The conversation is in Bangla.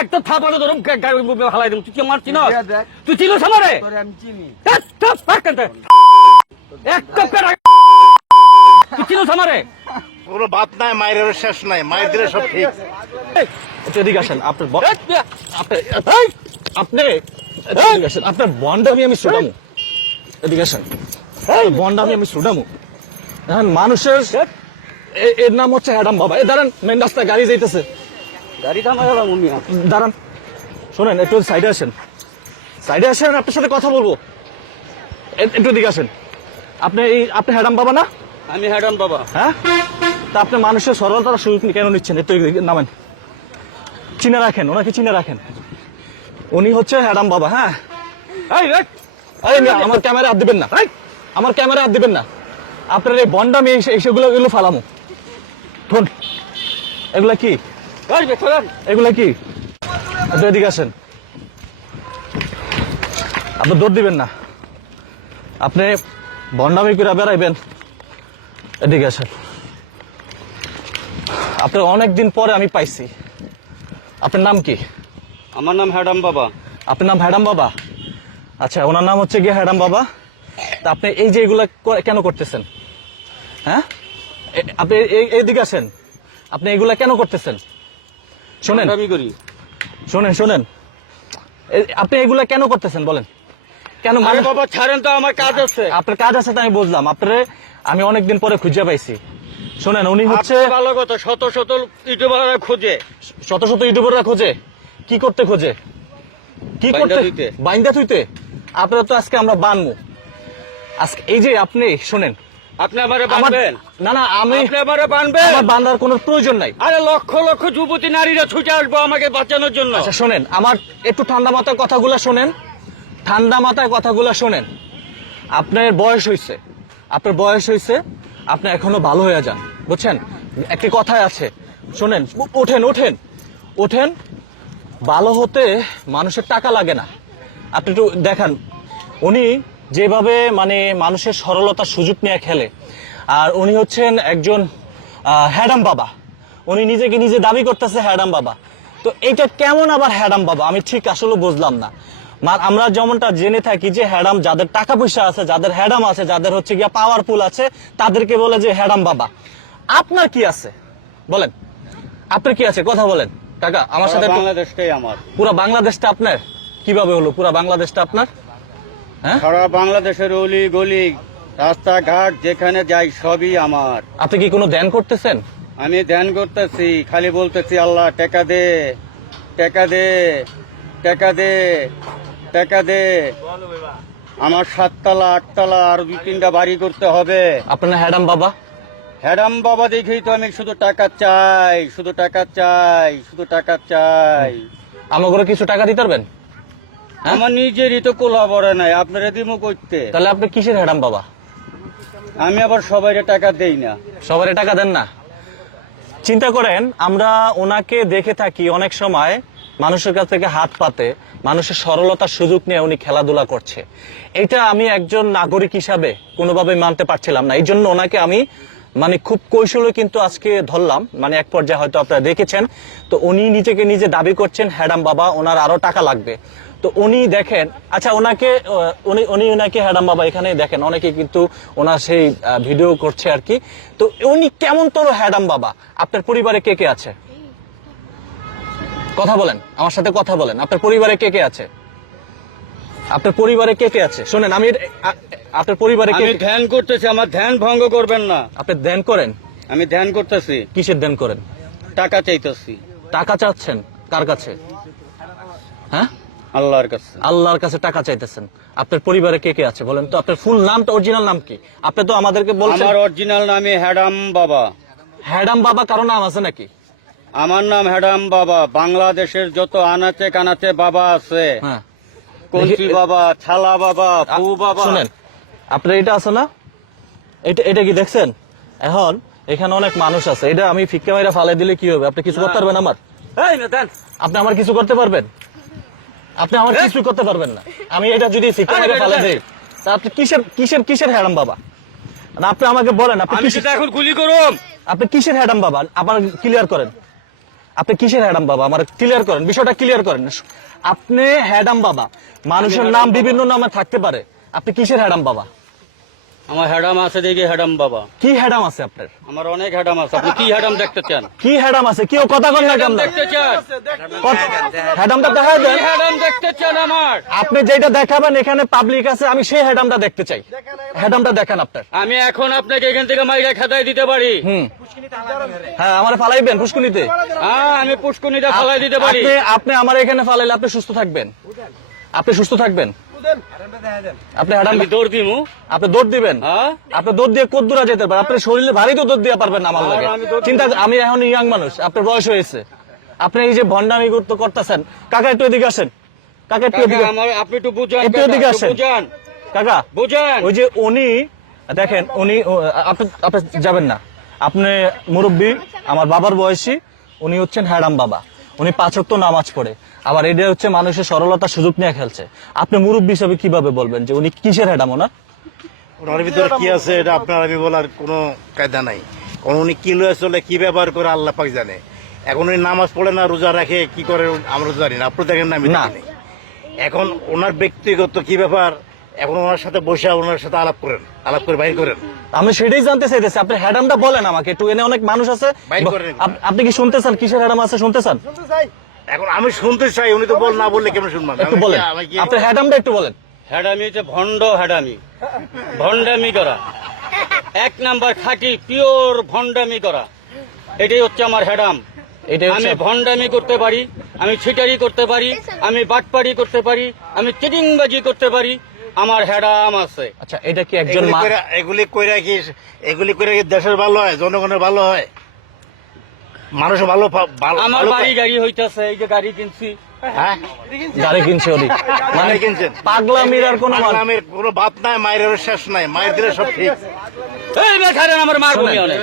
একটা থাপানো ধরুন হালাই দেবো। তুই কি আমার চিনস? তুই চিনস আমারে? তুই চিনস আমারে? কোনো বাপ নাই, মায়ের শেষ নাই, মায়ের দিলে সব ঠিক। এদিকে আসেন, আপনার বন্ডামি আমি শুনামু। এদিকে আসেন, বন্ডামি আমি শুনামু। এখন মানুষের এর নাম হচ্ছে অ্যাডাম বাবা। দাঁড়ান, মেন রাস্তায় গাড়ি যাইতেছে, গাড়ি দাঁড়ান। শোনেন, একটু সাইডে আসেন, সাইডে আসেন, আপনার সাথে কথা বলবো। একটু দিকে আসেন। আপনি হ্যাডাম বাবা না? আমি হ্যাডাম বাবা। হ্যাঁ, তা আপনি মানুষের সরলতার সুযোগ কেন নিচ্ছেন? একটু নামেন, চিনে রাখেন, ওনাকে চিনে রাখেন। উনি হচ্ছে হ্যাডাম বাবা। হ্যাঁ, আমার ক্যামেরা হাত দিবেন না, আমার ক্যামেরা হাত দিবেন না। আপনার এই বন্ডামি সেগুলো এগুলো ফালামো। শোন, এগুলা কি? এগুলা কি? একটু এদিকে আসেন। আপনি দৌড় দিবেন না, আপনি বন্ডামি করে বেড়াইবেন। এদিকে আসেন। আপনার অনেকদিন পরে আমি পাইছি। আপনার নাম কি? আমার নাম হ্যাডাম বাবা। আপনার নাম হ্যাডাম বাবা? আচ্ছা, ওনার নাম হচ্ছে গিয়ে হ্যাডাম বাবা। তা আপনি এই যে এগুলা কেন করতেছেন? হ্যাঁ, আপনি এইদিকে আসেন। আপনি এগুলা কেন করতেছেন? শোনেন, আমি করি। শোনেন, আপনি এগুলা কেন করতেছেন বলেন? কেন? আরে বাবা ছাড়েন তো, আমার কাজ আছে। আপনার কাজ আছে তো আমি বুঝলাম। আপনারে আমি অনেকদিন পরে খুঁজে পাইছি। শোনেন, উনি হচ্ছে ভালো কথা, শত শত ইউটিউবাররা খোঁজে। শত শত ইউটিউবাররা খোঁজে। কি করতে খোঁজে? কি করতে? বাইন্দা থুইতে। আপনারা তো আজকে আমরা বানমু। আজকে এই যে আপনি শোনেন, আপনি আমারে বানবেন? না না, আমি আপনি আমারে বানবেন? আমার বান্দার কোনো প্রয়োজন নাই। আরে লক্ষ লক্ষ যুবতী নারীরা ছুটে আসবো আমাকে বাঁচানোর জন্য। আচ্ছা শোনেন, আমার একটু ঠান্ডা মাথায় কথাগুলো শোনেন, ঠান্ডা মাথায় কথাগুলো শোনেন। আপনার বয়স হয়েছে, আপনার বয়স হয়েছে, আপনি এখনো ভালো হয়ে যান, বুঝছেন? একটি কথাই আছে, শোনেন, ওঠেন ওঠেন ওঠেন। ভালো হতে মানুষের টাকা লাগে না। আপনি একটু দেখান, উনি যেভাবে মানে মানুষের সরলতার সুযোগ নিয়ে খেলে, আর উনি হচ্ছেন একজন হ্যাডাম বাবা। উনি নিজেকে নিজে দাবি করতেছে হ্যাডাম বাবা। তো এইটা কেমন আবার হ্যাডাম বাবা? আমি ঠিক আসলে বুঝলাম না। আমরা যেমনটা জেনে থাকি যে হ্যাডাম যাদের টাকা পয়সা আছে, যাদের হ্যাডাম আছে, যাদের হচ্ছে গিয়া পাওয়ারফুল আছে, তাদেরকে বলে যে হ্যাডাম বাবা। আপনার কি আছে বলেন? আপনার কি আছে কথা বলেন কাকা আমার সাথে। বাংলাদেশটাই আমার। পুরো বাংলাদেশটা আপনার? কিভাবে হলো পুরো বাংলাদেশটা আপনার? হ্যাঁ, সারা বাংলাদেশের অলি গলি রাস্তাঘাট যেখানে যাই সবই আমার। আপনি কি কোনো ধ্যান করতেছেন? আমি ধ্যান করতেছি, খালি বলতেছি আল্লাহ টাকা দে, টাকা দে, টাকা দে, টাকা দে। আমার 7 তলা 8 তলা আর 2-3টা বাড়ি করতে হবে। আপনার হ্যাডাম বাবা? হ্যাডাম বাবা দেখেই তো আমি শুধু টাকা চাই, শুধু টাকা চাই, শুধু টাকা চাই। আমাকে কিছু টাকা দিতে পারবেন? আমার নিজেরই তো কোলা বড় নাই, আপনারা দিমু করতে। তাহলে আপনি কিসের হ্যাডাম বাবা? আমি আবার সবাইরে টাকা দেই না। সবারে টাকা দেন না? চিন্তা করেন, আমরা ওনাকে দেখে থাকি অনেক সময় মানুষের কাছ থেকে হাত পাতে, মানুষের সরলতার সুযোগ নিয়ে উনি খেলাধুলা করছে। এটা আমি একজন নাগরিক হিসাবে কোনোভাবে মানতে পারছিলাম না। এই জন্য ওনাকে আমি মানে খুব কৌশলে কিন্তু আজকে ধরলাম। মানে এক পর্যায়ে হয়তো আপনারা দেখেছেন, তো উনি নিজেকে নিজে দাবি করছেন হ্যাডাম বাবা, ওনার আরো টাকা লাগবে। তো উনি দেখেন, আচ্ছা ওনাকে ওনাকে হ্যাডাম বাবা এখানে দেখেন, অনেকে কিন্তু ওনার সেই ভিডিও করছে আর কি। তো উনি কেমন তোর হ্যাডাম বাবা? আপনার পরিবারে কে কে আছে? কথা বলেন, আমার সাথে কথা বলেন। আপনার পরিবারে কে কে আছে? আপনার পরিবারে কে কে আছে? শোনেন, আমি আপনার পরিবারে কে? আমি ধ্যান করতেছি, আমার ধ্যান ভঙ্গ করবেন না। আপনি ধ্যান করেন? আমি ধ্যান করতেছি। কিসের ধ্যান করেন? টাকা চাইতেছি। টাকা চাচ্ছেন কার কাছে? হ্যাঁ, আল্লাহর কাছে। আল্লাহর কাছে টাকা চাইতেছেন। আপনার পরিবারে কে কে আছে বলেন তো? আপনার ফুল নামটা, অরিজিনাল নাম কি? আপনি তো আমাদেরকে বলছেন। আমার অরিজিনাল নামই হ্যাডাম বাবা। হ্যাডাম বাবা কারো নাম আছে নাকি? আমার নাম হ্যাডাম বাবা। বাংলাদেশের যত আনাচে কানাচে বাবা আছে, হ্যাঁ, কঞ্চি বাবা, ছালা বাবা, পু বাবা। শুনেন, আপনার এটা আছে না, এটা কি দেখছেন? এখন এখানে অনেক মানুষ আছে, এটা আমি ফিক্কা মাইরা ফালাই দিলে কি হবে? আপনি কিছু করতে পারবেন আমার? আপনি আমার কিছু করতে পারবেন? আপনি আমার কিছু করতে পারবেন না। আমি এটা যদি ফিক্কা মাইরা ফালাই দেই, তা আপনি কিসের কিসের কিসের হ্যাডাম বাবা? না, আপনি আমাকে বলেন, আপনি কিসের? এখন গুলি করুন। আপনি কিসের হ্যাডাম বাবা? আপনার ক্লিয়ার করেন। আপনি কিসের হ্যাডাম বাবা? আমার ক্লিয়ার করেন, বিষয়টা ক্লিয়ার করেন। আপনি হ্যাডাম বাবা, মানুষের নাম বিভিন্ন নামে থাকতে পারে, আপনি কিসের হ্যাডাম বাবা? আমার হ্যাডাম আছে দেখি হ্যাডাম বাবা। কি হ্যাডাম আছে আপনার? আমার অনেক হ্যাডাম আছে। আপনি কি হ্যাডাম দেখতে চান? কি হ্যাডাম আছে? কেউ কথা কন না কেন? দেখতে চান? হ্যাডামটা দেখা কি দেন। হ্যাডাম দেখতে চান আমার? আপনি যেটা দেখাবেন এখানে পাবলিক আছে, আমি সেই হ্যাডামটা দেখতে চাই। হ্যাডামটা দেখান আপনার। আমি এখন আপনাকে এখান থেকে মাইরা খাতায় দিতে পারি। হ্যাঁ, আমার ফালাইবেন পুষ্কুনিতে। হ্যাঁ, আমি পুষ্কুনিতে ফালাই দিতে পারি। আপনি আমার এখানে ফালাইলে আপনি সুস্থ থাকবেন, আপনি সুস্থ থাকবেন। আপনি হ্যাডাম আমি দৌড় দিমু। আপনি দৌড় দিবেন, হ্যাঁ? আপনি দৌড় দিয়ে কত দূরে যেতে পারেন? আপনার শরীরে ভারী তো দৌড় দিয়ে পারবেন না আমার লাগে। আমি দৌড় চিন্তা, আমি এখন ইয়াং মানুষ, আপনার বয়স হয়েছে, আপনি এই যে ভণ্ডামি করতেছেন। কাকা একটু এদিকে আসেন, কাকা একটু এদিকে, কাকা, আমার আপনি একটু বুঝান। একটু কাকা, এদিকে একটু আসেন। বুঝান। কাকা বুঝান। ওই যে উনি দেখেন, উনি আপনি আপনি যাবেন না। আপনি মুরব্বী, আমার বাবার বয়সী, উনি হচ্ছেন হ্যাডাম বাবা। উনি 5 ওয়াক্ত নামাজ পড়ে, আবার এটা হচ্ছে মানুষের সরলতার সুযোগ নিয়ে খেলছে। আপনি মুরব্বী হিসেবে কিভাবে বলবেন যে উনি কিসের হ্যাডাম? ওনার ওনার ভিতরে কি আছে এটা আপনার আমি বলার কোনো কায়দা নাই। কারণ উনি কি লয়ে চলে, কি ব্যবহার করে আল্লাহ পাক জানে। এখন উনি নামাজ পড়ে না, রোজা রাখে, কি করে আমরা তো জানি না। আপনি দেখেন না, আমি না। দেখিনি। এখন ওনার ব্যক্তিগত কি ব্যাপার, এখন ওনার সাথে বসে ওনার সাথে আলাপ করেন, আলাপ করে বাইর করেন। আমি সেটাই জানতে চাইতেছি, আপনি হ্যাডামটা বলেন আমাকে একটু। এনে অনেক মানুষ আছে, বাইর করেন। আপনি কি শুনতে চান কিসের হ্যাডাম আছে? শুনতে চান? এখন আমি শুনতে চাই, উনি তো না বললে কেমন শুনবেন? একটু বলেন, আপনার হ্যাডামটা একটু বলেন। হ্যাডামি হচ্ছে ভণ্ড হ্যাডামি, ভণ্ডামি করা। 1 নাম্বার খাঁটি পিওর ভণ্ডামি করা, এটাই হচ্ছে আমার হ্যাডাম। এটাই আমি হচ্ছে ভণ্ডামি করতে পারি, আমি ছিটারি করতে পারি, আমি বাটপাড়ি করতে পারি, আমি চিটিংবাজি করতে পারি। আমার হ্যাডাম আছে। আচ্ছা, এটা কি একজন এগুলি কইরা কি দেশের ভালো হয়, জনগণের ভালো হয়, মানুষ ভালো আমার ভালো বাড়ি পায়? গাড়ি হইতাছে, এই যে গাড়ি কিনছি। হ্যাঁ, গাড়ি কিনছে ওরি, মানে গাড়ি কিনছেন। পাগলামির আর কোনো পাগলামির কোনো বাদ নাই, মায়ের শেষ নাই, মায়ের দিলে সব ঠিক। এই বেখারেন আমার মা শোনেন, ঘুমিয়ে অনেক।